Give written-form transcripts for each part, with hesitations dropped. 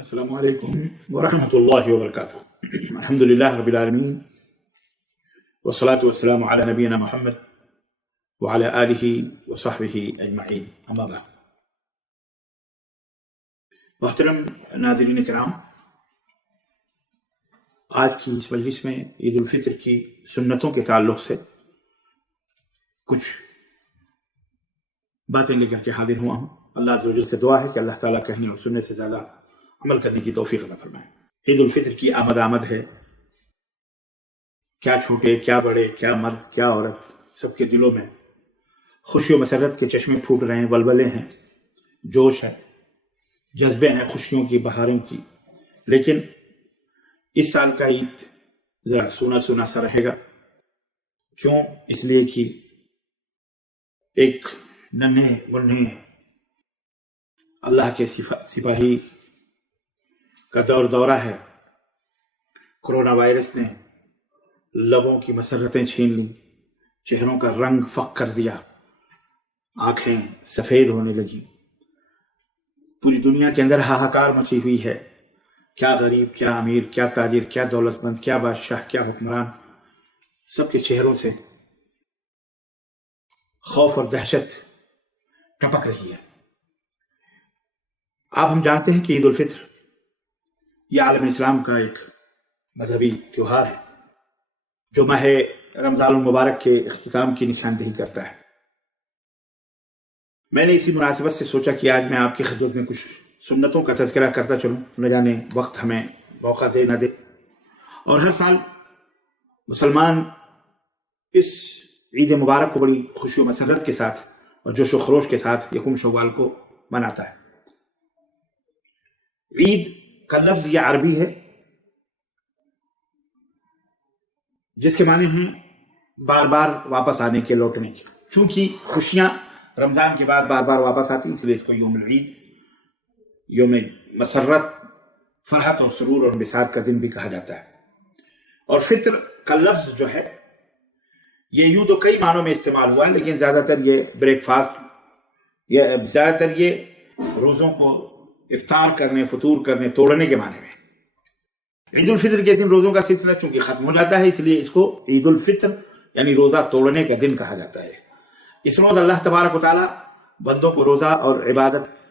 السلام علیکم ورحمۃ اللہ وبرکاتہ۔ الحمد للہ رب العالمین والصلاة والسلام علی نبینا محمد وعلی آلہ وصحبہ اجمعین، اما بعد۔ محترم ناظرین کرام، آج کی اس مجلس میں عید الفطر کی سنتوں کے تعلق سے کچھ باتیں لے کر کے حاضر ہوا ہوں۔ اللہ عز و جل سے دعا ہے کہ اللہ تعالیٰ کہنے اور سننے سے زیادہ عمل کرنے کی توفیق عطا فرمائے۔ عید الفطر کی آمد ہے، کیا چھوٹے کیا بڑے، کیا مرد کیا عورت، سب کے دلوں میں خوشی و مسرت کے چشمے پھوٹ رہے ہیں، ولولے ہیں، جوش ہے، جذبے ہیں خوشیوں کی، بہاروں کی۔ لیکن اس سال کا عید ذرا سونا سونا سا رہے گا۔ کیوں؟ اس لیے کہ ایک ننھے منھے اللہ کے سپاہی کا دورہ ہے۔ کرونا وائرس نے لبوں کی مسرتیں چھین لیں، چہروں کا رنگ فق کر دیا، آنکھیں سفید ہونے لگی، پوری دنیا کے اندر ہاہاکار مچی ہوئی ہے۔ کیا غریب، کیا امیر، کیا تاجر، کیا دولت مند، کیا بادشاہ، کیا حکمران، سب کے چہروں سے خوف اور دہشت ٹپک رہی ہے۔ اب ہم جانتے ہیں کہ عید الفطر یہ عالم اسلام کا ایک مذہبی تیوہار ہے جو ماہ رمضان المبارک کے اختتام کی نشاندہی کرتا ہے۔ میں نے اسی مناسبت سے سوچا کہ آج میں آپ کی خدمت میں کچھ سنتوں کا تذکرہ کرتا چلوں، نہ جانے وقت ہمیں موقع دے نہ دے۔ اور ہر سال مسلمان اس عید مبارک کو بڑی خوشی و مسرت کے ساتھ اور جوش و خروش کے ساتھ یکم شوال کو مناتا ہے۔ عید کا لفظ یہ عربی ہے جس کے معنی ہیں بار بار واپس آنے کے، لوٹنے کے۔ چونکہ خوشیاں رمضان کے بعد بار بار واپس آتی، اس لیے اس کو یوم العید، یوم مسرت، فرحت اور سرور اور انبساط کا دن بھی کہا جاتا ہے۔ اور فطر کا لفظ جو ہے یہ یوں تو کئی معنوں میں استعمال ہوا ہے، لیکن زیادہ تر یہ بریک فاسٹ، زیادہ تر یہ روزوں کو افطار کرنے، فطور کرنے، توڑنے کے معنی میں۔ عید الفطر کے دن روزوں کا سلسلہ چونکہ ختم ہو جاتا ہے، اس لیے اس کو عید الفطر یعنی روزہ توڑنے کا دن کہا جاتا ہے۔ اس روز اللہ تبارک و تعالیٰ بندوں کو روزہ اور عبادت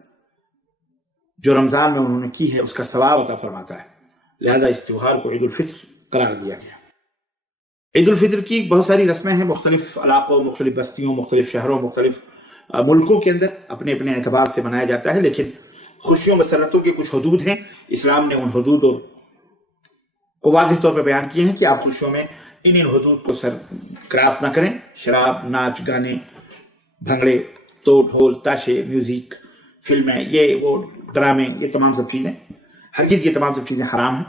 جو رمضان میں انہوں نے کی ہے اس کا ثواب عطا فرماتا ہے، لہذا اس تیوہار کو عید الفطر قرار دیا گیا۔ عید الفطر کی بہت ساری رسمیں ہیں، مختلف علاقوں، مختلف بستیوں، مختلف شہروں، مختلف ملکوں کے اندر اپنے اپنے اعتبار سے منایا جاتا ہے، لیکن خوشیوں مسرتوں کے کچھ حدود ہیں۔ اسلام نے ان حدود کو واضح طور پہ بیان کیے ہیں کہ آپ خوشیوں میں ان حدود کو کراس نہ کریں۔ شراب، ناچ گانے، بھنگڑے، تو ڈھول، تاشے، میوزک، فلمیں، یہ وہ ڈرامے، یہ تمام سب چیزیں ہرگز یہ تمام سب چیزیں حرام ہیں۔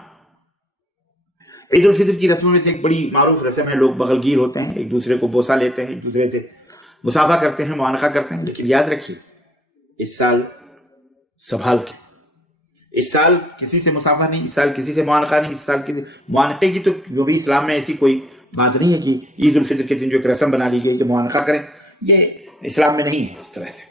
عید الفطر کی رسموں میں سے ایک بڑی معروف رسم ہے، لوگ بغل گیر ہوتے ہیں، ایک دوسرے کو بوسہ لیتے ہیں، ایک دوسرے سے مصافحہ کرتے ہیں، معانقہ کرتے ہیں۔ لیکن یاد رکھیے اس سال سنبھال کے، اس سال کسی سے مصافحہ نہیں، اس سال کسی سے معانقہ نہیں، اس سال کسی معانقے کی تو جو بھی اسلام میں ایسی کوئی بات نہیں ہے کہ عید الفطر کے دن جو ایک رسم بنا لی گئی کہ معانقہ کریں، یہ اسلام میں نہیں ہے اس طرح سے۔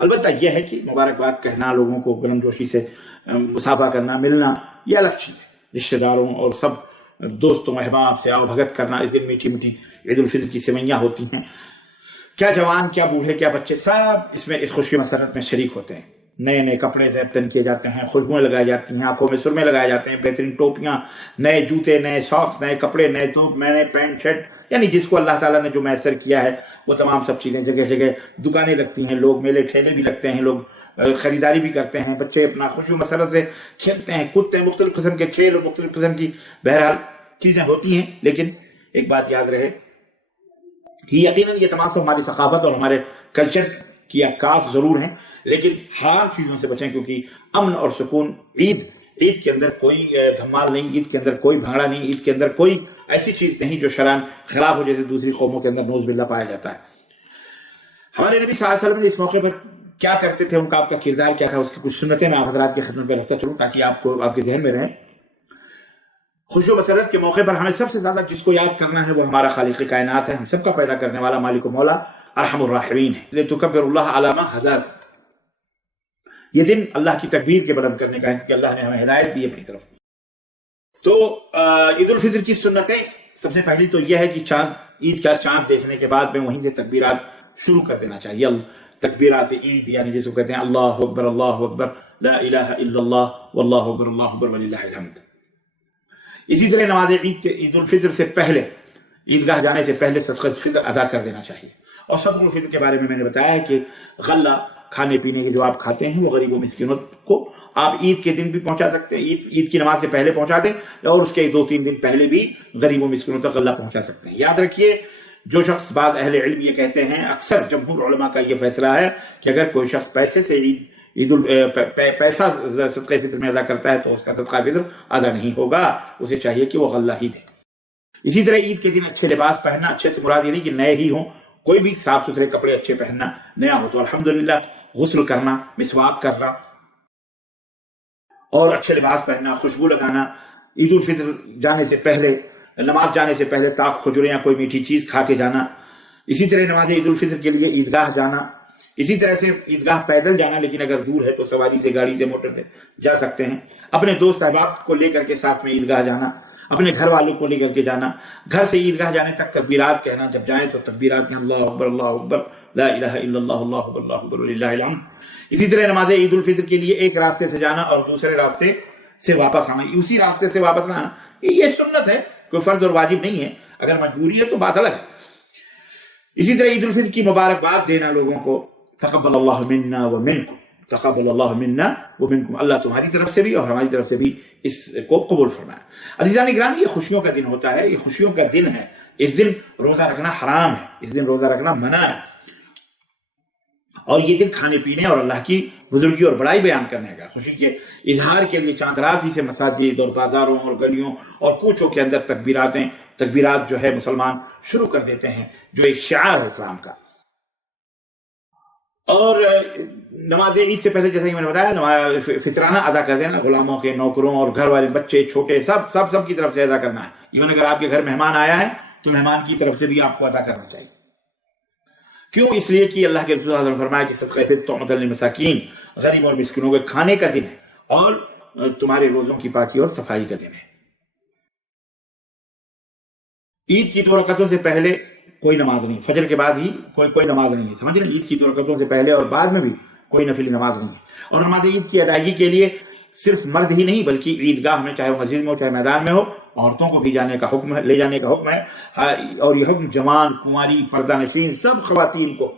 البتہ یہ ہے کہ مبارکباد کہنا، لوگوں کو گرم جوشی سے مصافحہ کرنا، ملنا، یہ الگ چیز ہے۔ رشتہ داروں اور سب دوستوں احباب سے آؤ بھگت کرنا، اس دن میٹھی میٹھی عید الفطر کی سوئیاں ہوتی ہیں۔ کیا جوان، کیا بوڑھے، کیا بچے، سب اس میں اس خوشی مسرت میں شریک ہوتے ہیں۔ نئے نئے کپڑے زیب تن کیے جاتے ہیں، خوشبوئیں لگائی جاتی ہیں، آنکھوں میں سرمے لگائے جاتے ہیں، بہترین ٹوپیاں، نئے جوتے، نئے ساکس، نئے کپڑے، نئے توپ، نئے پینٹ شرٹ، یعنی جس کو اللہ تعالیٰ نے جو میسر کیا ہے وہ تمام سب چیزیں۔ جگہ جگہ دکانیں لگتی ہیں، لوگ میلے ٹھیلے بھی لگتے ہیں، لوگ خریداری بھی کرتے ہیں، بچے اپنا خوشی مسرت سے کھیلتے ہیں، کودتے ہیں، مختلف قسم کے کھیل اور مختلف قسم کی بہرحال چیزیں ہوتی ہیں۔ لیکن ایک بات یاد رہے کہ یقیناً یہ تمام سب ہماری ثقافت اور ہمارے کلچر کی عکاس ضرور ہیں، لیکن حرام چیزوں سے بچیں، کیونکہ امن اور سکون عید کے اندر کوئی دھمال نہیں، عید کے اندر کوئی بھنگڑا نہیں، عید کے اندر کوئی ایسی چیز نہیں جو شرعاً خلاف ہو، جیسے دوسری قوموں کے اندر نوز باللہ پایا جاتا ہے۔ ہمارے نبی صلی اللہ علیہ وسلم نے اس موقع پر کیا کرتے تھے، ان کا آپ کا کردار کیا تھا، اس کی کچھ سنتیں میں آپ حضرات کی خدمت میں رکھتا چلوں تاکہ آپ کے ذہن میں رہیں۔ خوشی و مسرت کے موقع پر ہمیں سب سے زیادہ جس کو یاد کرنا ہے وہ ہمارا خالق کائنات ہے، ہم سب کا پیدا کرنے والا مالک و مولا ارحم الراحمین ہے۔ لِتُكَبِّرُوا اللَّهَ عَلَىٰ مَا هَدَاكُمْ، یہ دن اللہ کی تکبیر کے بلند کرنے کا ہے، کیونکہ اللہ نے ہمیں ہدایت دی اپنی طرف۔ تو عید الفطر کی سنتیں سب سے پہلی تو یہ ہے کہ عید کا چاند دیکھنے کے بعد میں وہیں سے تکبیرات شروع کر دینا چاہیے، تکبیرات عید، یعنی جس کو کہتے ہیں اللہ اکبر لا الہ الا اللہ واللہ اکبر وللہ الحمد۔ اسی طرح نماز عید الفطر سے پہلے، عیدگاہ جانے سے پہلے صدقہ فطر ادا کر دینا چاہیے۔ اور صدقہ الفطر کے بارے میں نے بتایا ہے کہ غلہ کھانے پینے کے جو آپ کھاتے ہیں وہ غریب و مسکینوں کو آپ عید کے دن بھی پہنچا سکتے ہیں، عید کی نماز سے پہلے پہنچا دیں، اور اس کے 2-3 دن پہلے بھی غریب و مسکینوں تک غلہ پہنچا سکتے ہیں۔ یاد رکھیے، جو شخص، بعض اہل علم یہ کہتے ہیں، اکثر جمہور علماء کا یہ فیصلہ ہے کہ اگر کوئی شخص پیسے سے پیسہ صدقہ فطر میں ادا کرتا ہے تو اس کا صدقہ فطر ادا نہیں ہوگا، اسے چاہیے کہ وہ غلہ ہی دے۔ اسی طرح عید کے دن اچھے لباس پہننا، اچھے سے مراد یہ نہیں کہ نئے ہی ہوں، کوئی بھی صاف ستھرے کپڑے اچھے پہننا، نیا ہو تو الحمدللہ، غسل کرنا، مسواک کرنا اور اچھے لباس پہننا، خوشبو لگانا، عید الفطر جانے سے پہلے، نماز جانے سے پہلے تاخ کھجوریں یا کوئی میٹھی چیز کھا کے جانا۔ اسی طرح نماز عید الفطر کے لیے عیدگاہ جانا، اسی طرح سے عیدگاہ پیدل جانا، لیکن اگر دور ہے تو سواری سے، گاڑی سے، موٹر سے جا سکتے ہیں۔ اپنے دوست احباب کو لے کر کے ساتھ میں عیدگاہ جانا، اپنے گھر والوں کو لے کر کے جانا، گھر سے عیدگاہ جانے تک تکبیرات کہنا، جب جائیں تو تکبیرات کہنا، اللہ اکبر لا الہ الا اللہ اللہ اکبر للہ الحمد۔ اسی طرح نماز عید الفطر کے لیے ایک راستے سے جانا اور دوسرے راستے سے واپس آنا، اسی راستے سے واپس آنا، یہ سنت ہے، کوئی فرض اور واجب نہیں ہے، اگر مجبوری ہے تو بات الگ ہے۔ اسی طرح عید الفطر کی مبارکباد دینا لوگوں کو، تقبل اللہ منا ومنکم، تقبل اللہ منا ومنکم، اللہ تمہاری طرف سے بھی اور ہماری طرف سے بھی اس کو قبول فرمائے۔ عزیزان گرامی، یہ خوشیوں کا دن ہوتا ہے، یہ خوشیوں کا دن ہے، اس دن روزہ رکھنا حرام ہے، اس دن روزہ رکھنا منع ہے، اور یہ دن کھانے پینے اور اللہ کی بزرگی اور بڑائی بیان کرنے کا، خوشی کے اظہار کے لیے چاند رات ہی سے مساجد اور بازاروں اور گلیوں اور کوچوں کے اندر تکبیرات جو ہے مسلمان شروع کر دیتے ہیں، جو ایک شعار ہے اسلام کا۔ اور نماز عید سے پہلے جیسا کہ میں نے بتایا، فطرانہ ادا کر دینا، غلاموں کے، نوکروں اور گھر والے، بچے چھوٹے، سب کی طرف سے ادا کرنا ہے۔ ایون اگر آپ کے گھر مہمان آیا ہے تو مہمان کی طرف سے بھی آپ کو ادا کرنا چاہیے۔ کیوں؟ اس لیے کہ اللہ کے رسول صلی اللہ علیہ وسلم نے فرمایا کہ صدقہ فطر طعمۃ للمساکین، غریب اور مسکینوں کے کھانے کا دن ہے اور تمہارے روزوں کی پاکی اور صفائی کا دن ہے۔ عید کی 2 رکعتوں سے پہلے کوئی نماز نہیں، فجر کے بعد ہی کوئی نماز نہیں ہے، سمجھ رہے ہیں؟ عید کی 2 رکعتوں سے پہلے اور بعد میں بھی کوئی نفلی نماز نہیں ہے۔ اور نماز عید کی ادائیگی کے لیے صرف مرد ہی نہیں بلکہ عیدگاہ میں، چاہے وہ مسجد میں ہو چاہے میدان میں ہو، عورتوں کو بھی لے جانے کا حکم ہے، اور یہ حکم جوان، کنواری، پردہ نشین سب خواتین کو،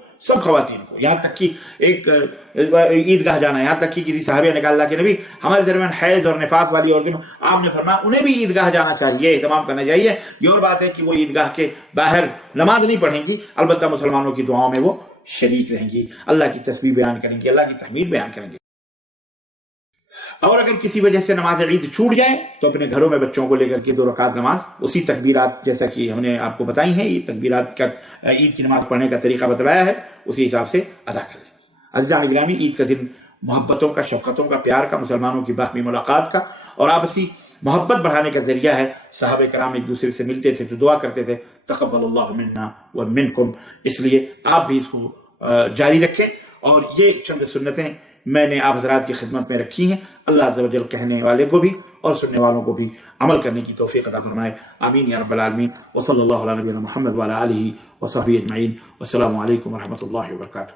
یہاں تک کہ ایک عیدگاہ جانا، یہاں تک کہ کسی صحابیہ نے کہا اللہ کے نبی، ہمارے درمیان حیض اور نفاس والی عورتیں، آپ نے فرمایا انہیں بھی عیدگاہ جانا چاہیے، اہتمام کرنا چاہیے۔ یہ اور بات ہے کہ وہ عیدگاہ کے باہر نماز نہیں پڑھیں گی، البتہ مسلمانوں کی دعاؤں میں وہ شریک رہیں گی، اللہ کی تسبیح بیان کریں گی، اللہ کی تحمید بیان کریں گی۔ اور اگر کسی وجہ سے نماز عید چھوٹ جائے تو اپنے گھروں میں بچوں کو لے کر کے 2 رکعت نماز، اسی تکبیرات جیسا کہ ہم نے آپ کو بتائی ہیں، یہ تکبیرات کا عید کی نماز پڑھنے کا طریقہ بتلایا ہے، اسی حساب سے ادا کر لیں۔ عزیزان گرامی، عید کا دن محبتوں کا، شفقتوں کا، پیار کا، مسلمانوں کی باہمی ملاقات کا اور آپسی محبت بڑھانے کا ذریعہ ہے۔ صحابہ کرام ایک دوسرے سے ملتے تھے تو دعا کرتے تھے، تقبل اللہ منا ومنکم، اس لیے آپ بھی اس کو جاری رکھیں۔ اور یہ چند سنتیں میں نے آپ حضرات کی خدمت میں رکھی ہیں، اللہ عز و جل کہنے والے کو بھی اور سننے والوں کو بھی عمل کرنے کی توفیق عطا فرمائے، آمین یا رب العالمین۔ وصلی اللہ علی نبینا محمد وعلی آلہ وصحبہ اجمعین، والسلام علیکم ورحمۃ اللہ وبرکاتہ۔